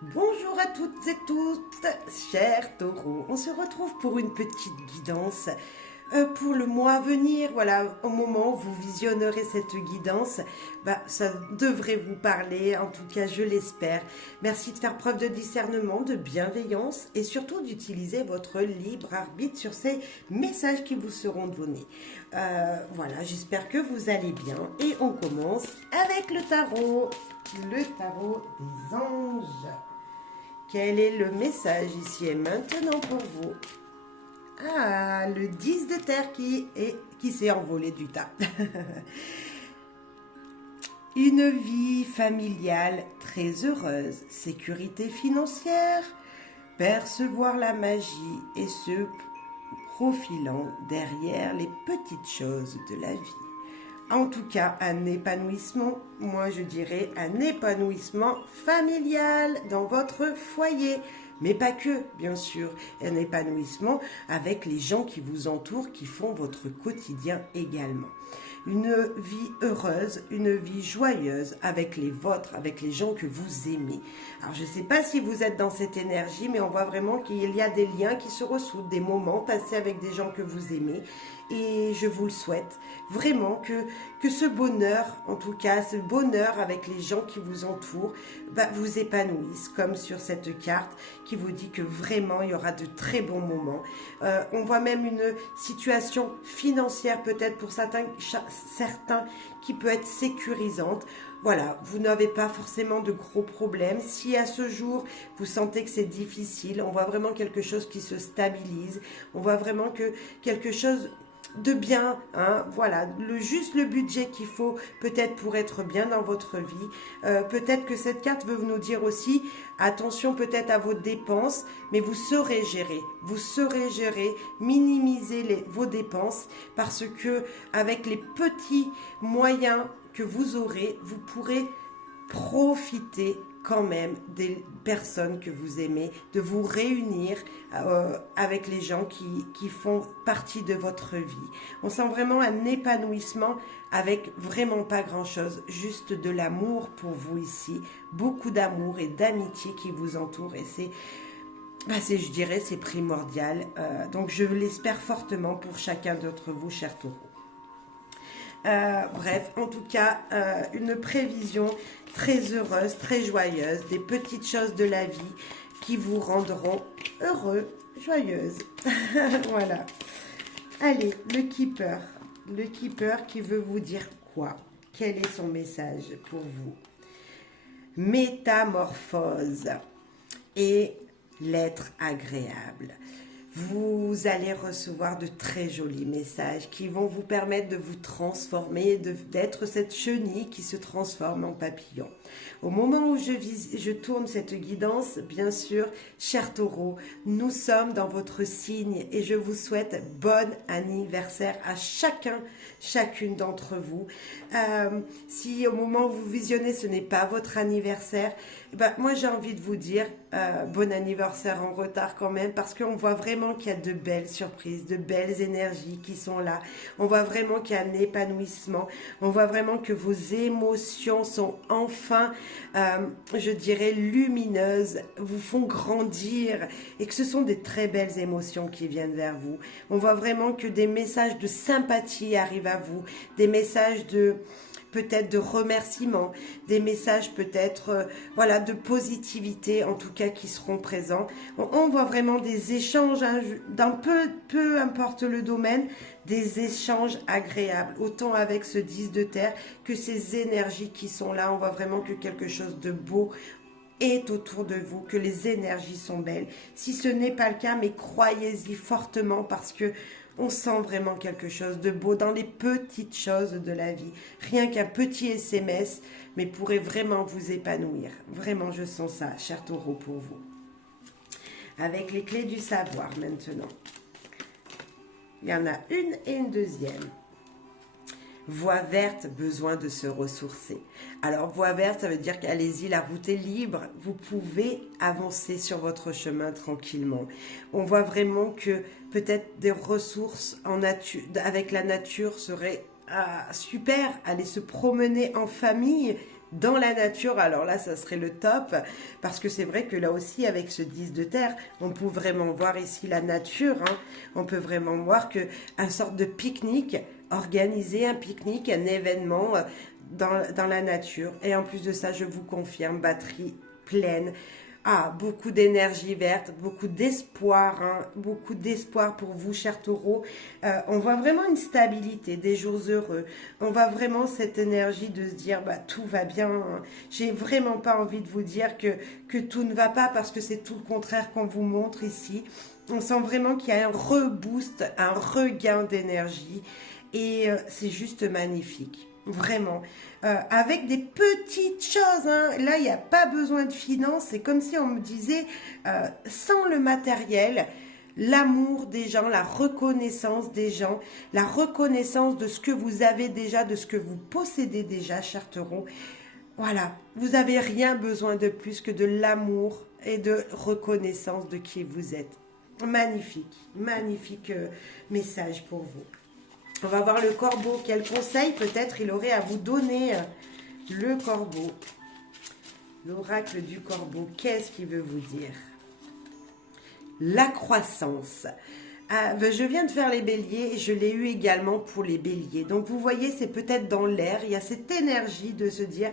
Bonjour à toutes et tous, chers taureaux. On se retrouve pour une petite guidance pour le mois à venir. Voilà, au moment où vous visionnerez cette guidance, ça devrait vous parler, en tout cas je l'espère. Merci de faire preuve de discernement, de bienveillance et surtout d'utiliser votre libre arbitre sur ces messages qui vous seront donnés. Voilà, j'espère que vous allez bien et on commence avec le tarot. Le tarot des anges. Quel est le message ici et maintenant pour vous? Ah, le 10 de terre qui s'est envolé du tas. Une vie familiale très heureuse, sécurité financière, percevoir la magie et se profilant derrière les petites choses de la vie. En tout cas, un épanouissement, moi je dirais un épanouissement familial dans votre foyer. Mais pas que, bien sûr, un épanouissement avec les gens qui vous entourent, qui font votre quotidien également. Une vie heureuse, une vie joyeuse avec les vôtres, avec les gens que vous aimez. Alors je ne sais pas si vous êtes dans cette énergie, mais on voit vraiment qu'il y a des liens qui se ressoudent, des moments passés avec des gens que vous aimez. Et je vous le souhaite vraiment que ce bonheur, en tout cas ce bonheur avec les gens qui vous entourent, vous épanouisse, comme sur cette carte qui vous dit que vraiment il y aura de très bons moments. On voit même une situation financière peut-être pour certains qui peut être sécurisante. Voilà, vous n'avez pas forcément de gros problèmes. Si à ce jour, vous sentez que c'est difficile, on voit vraiment quelque chose qui se stabilise. On voit vraiment que quelque chose de bien, hein, voilà, juste le budget qu'il faut peut-être pour être bien dans votre vie. Peut-être que cette carte veut nous dire aussi, attention peut-être à vos dépenses, mais vous saurez gérer, minimiser vos dépenses parce que avec les petits moyens que vous aurez, vous pourrez profiter quand même des personnes que vous aimez, de vous réunir avec les gens qui font partie de votre vie. On sent vraiment un épanouissement avec vraiment pas grand-chose, juste de l'amour pour vous ici, beaucoup d'amour et d'amitié qui vous entourent et je dirais, c'est primordial. Donc je l'espère fortement pour chacun d'entre vous, chers taureaux. Bref, en tout cas, une prévision très heureuse, très joyeuse, des petites choses de la vie qui vous rendront heureux, joyeuses. Voilà. Allez, le keeper. Le keeper qui veut vous dire quoi? Quel est son message pour vous? Métamorphose et l'être agréable. Vous allez recevoir de très jolis messages qui vont vous permettre de vous transformer, d'être cette chenille qui se transforme en papillon. Au moment où je tourne cette guidance, bien sûr, chers taureaux, nous sommes dans votre signe et je vous souhaite bon anniversaire à chacune d'entre vous. Si au moment où vous visionnez, ce n'est pas votre anniversaire, moi j'ai envie de vous dire bon anniversaire en retard quand même parce qu'on voit vraiment qu'il y a de belles surprises, de belles énergies qui sont là. On voit vraiment qu'il y a un épanouissement. On voit vraiment que vos émotions sont enfin, je dirais, lumineuses, vous font grandir et que ce sont des très belles émotions qui viennent vers vous. On voit vraiment que des messages de sympathie arrivent à vous, des messages peut-être de remerciements, des messages peut-être de positivité en tout cas qui seront présents. On voit vraiment des échanges, hein, peu importe le domaine, des échanges agréables, autant avec ce 10 de terre que ces énergies qui sont là. On voit vraiment que quelque chose de beau est autour de vous, que les énergies sont belles. Si ce n'est pas le cas, mais croyez-y fortement parce que on sent vraiment quelque chose de beau dans les petites choses de la vie. Rien qu'un petit SMS, mais pourrait vraiment vous épanouir. Vraiment, je sens ça, cher taureau, pour vous. Avec les clés du savoir maintenant. Il y en a une et une deuxième. Voie verte, besoin de se ressourcer. Alors, voie verte, ça veut dire qu'allez-y, la route est libre. Vous pouvez avancer sur votre chemin tranquillement. On voit vraiment que peut-être des ressources avec la nature seraient super. Aller se promener en famille, dans la nature, alors là, ça serait le top, parce que c'est vrai que là aussi, avec ce 10 de terre, on peut vraiment voir ici la nature, hein. On peut vraiment voir que un sorte de pique-nique, organiser un pique-nique, un événement dans la nature. Et en plus de ça, je vous confirme, batterie pleine. Ah, beaucoup d'énergie verte, beaucoup d'espoir, hein, beaucoup d'espoir pour vous, chers taureaux. On voit vraiment une stabilité, des jours heureux. On voit vraiment cette énergie de se dire, bah, tout va bien, hein. J'ai vraiment pas envie de vous dire que tout ne va pas parce que c'est tout le contraire qu'on vous montre ici. On sent vraiment qu'il y a un reboost, un regain d'énergie et c'est juste magnifique. Vraiment. Avec des petites choses, hein. Là, il n'y a pas besoin de finances. C'est comme si on me disait, sans le matériel, l'amour des gens, la reconnaissance des gens, la reconnaissance de ce que vous avez déjà, de ce que vous possédez déjà, chers taureaux. Voilà, vous n'avez rien besoin de plus que de l'amour et de reconnaissance de qui vous êtes. Magnifique, magnifique message pour vous. On va voir le corbeau. Quel conseil peut-être il aurait à vous donner, le corbeau. L'oracle du corbeau, qu'est-ce qu'il veut vous dire? La croissance. Je viens de faire les béliers et je l'ai eu également pour les béliers. Donc vous voyez, c'est peut-être dans l'air. Il y a cette énergie de se dire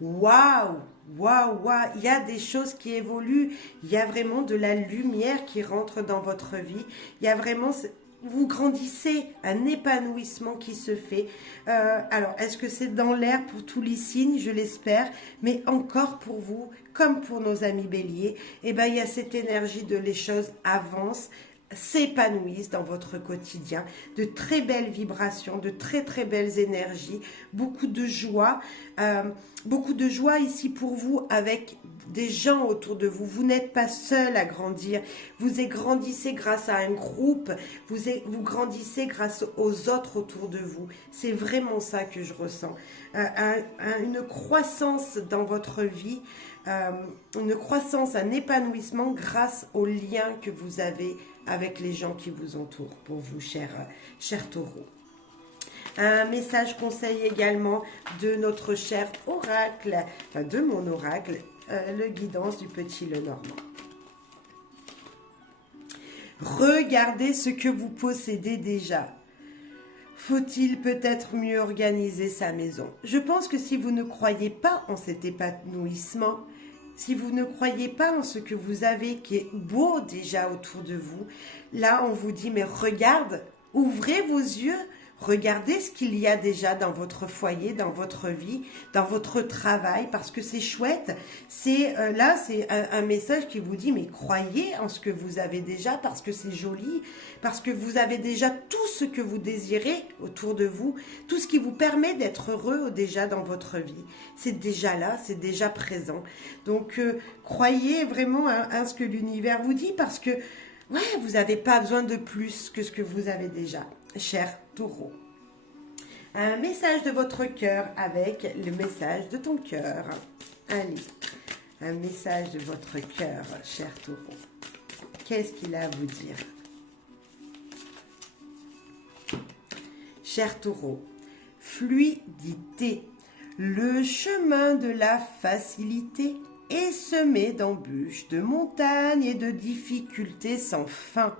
waouh, waouh, waouh. Il y a des choses qui évoluent. Il y a vraiment de la lumière qui rentre dans votre vie. Il y a vraiment... Vous grandissez, un épanouissement qui se fait. Alors, est-ce que c'est dans l'air pour tous les signes? Je l'espère. Mais encore pour vous, comme pour nos amis béliers, eh ben, il y a cette énergie de les choses avancent, s'épanouissent dans votre quotidien, de très belles vibrations, de très très belles énergies, beaucoup de joie ici pour vous avec des gens autour de vous. Vous n'êtes pas seul à grandir, vous grandissez grâce à un groupe, vous grandissez grâce aux autres autour de vous. C'est vraiment ça que je ressens, une croissance dans votre vie, une croissance, un épanouissement grâce aux liens que vous avez avec les gens qui vous entourent, pour vous, chers taureaux. Un message conseil également de notre cher oracle, enfin de mon oracle, le guidance du petit Lenormand. Regardez ce que vous possédez déjà. Faut-il peut-être mieux organiser sa maison? Je pense que si vous ne croyez pas en cet épanouissement, si vous ne croyez pas en ce que vous avez qui est beau déjà autour de vous, là on vous dit mais regarde, ouvrez vos yeux, regardez ce qu'il y a déjà dans votre foyer, dans votre vie, dans votre travail, parce que c'est chouette. C'est là, c'est un message qui vous dit mais croyez en ce que vous avez déjà parce que c'est joli, parce que vous avez déjà tout ce que vous désirez autour de vous, tout ce qui vous permet d'être heureux déjà dans votre vie. C'est déjà là, c'est déjà présent. Donc croyez vraiment à ce que l'univers vous dit parce que ouais, vous n'avez pas besoin de plus que ce que vous avez déjà, cher taureau. Un message de votre cœur avec le message de ton cœur. Allez, un message de votre cœur, cher taureau. Qu'est-ce qu'il a à vous dire? Cher taureau, fluidité. Le chemin de la facilité est semé d'embûches, de montagnes et de difficultés sans fin.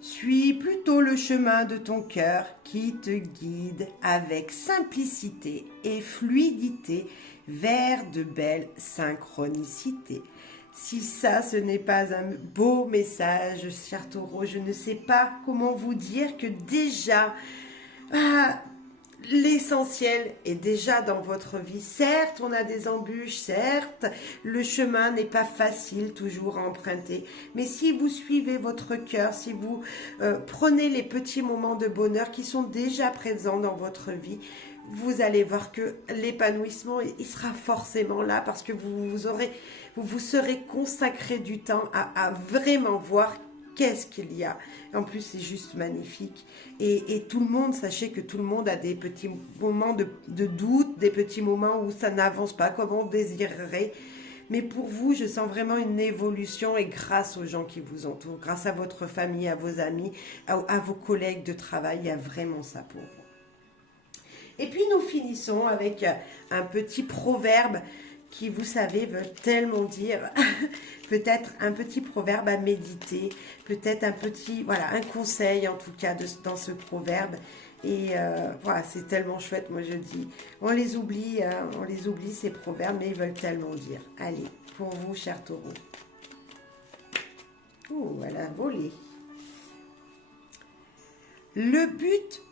Suis plutôt le chemin de ton cœur qui te guide avec simplicité et fluidité vers de belles synchronicités. Si ça, ce n'est pas un beau message, cher taureau, je ne sais pas comment vous dire que déjà... l'essentiel est déjà dans votre vie. Certes, on a des embûches, certes, le chemin n'est pas facile toujours à emprunter. Mais si vous suivez votre cœur, si vous prenez les petits moments de bonheur qui sont déjà présents dans votre vie, vous allez voir que l'épanouissement, il sera forcément là parce que vous vous serez consacré du temps à vraiment voir qu'est-ce qu'il y a. En plus, c'est juste magnifique. Et tout le monde, sachez que tout le monde a des petits moments de doute, des petits moments où ça n'avance pas comme on désirerait. Mais pour vous, je sens vraiment une évolution et grâce aux gens qui vous entourent, grâce à votre famille, à vos amis, à vos collègues de travail, il y a vraiment ça pour vous. Et puis nous finissons avec un petit proverbe qui, vous savez, veut tellement dire, peut-être un petit proverbe à méditer, peut-être un petit, voilà, un conseil en tout cas dans ce proverbe. Et voilà, c'est tellement chouette, moi je dis. On les oublie ces proverbes, mais ils veulent tellement dire. Allez, pour vous, chers taureaux. Oh, elle a volé. Le but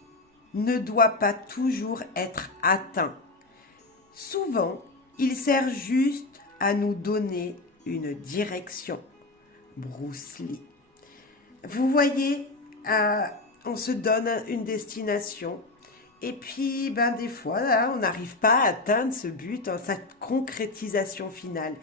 ne doit pas toujours être atteint. Souvent, il sert juste à nous donner une direction. Bruce Lee. Vous voyez, on se donne une destination et puis ben, des fois, là, on n'arrive pas à atteindre ce but, cette concrétisation finale.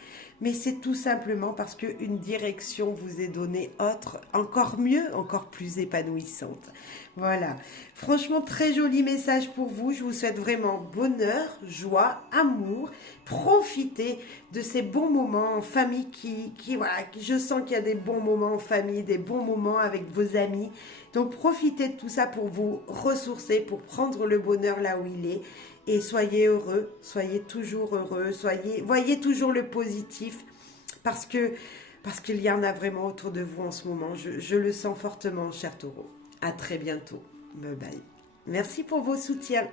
Mais c'est tout simplement parce qu'une direction vous est donnée autre, encore mieux, encore plus épanouissante. Voilà. Franchement, très joli message pour vous. Je vous souhaite vraiment bonheur, joie, amour. Profitez de ces bons moments en famille voilà, je sens qu'il y a des bons moments en famille, des bons moments avec vos amis. Donc, profitez de tout ça pour vous ressourcer, pour prendre le bonheur là où il est. Et soyez heureux, soyez toujours heureux, voyez toujours le positif parce qu'il y en a vraiment autour de vous en ce moment. Je le sens fortement, cher taureau. À très bientôt. Bye bye. Merci pour vos soutiens.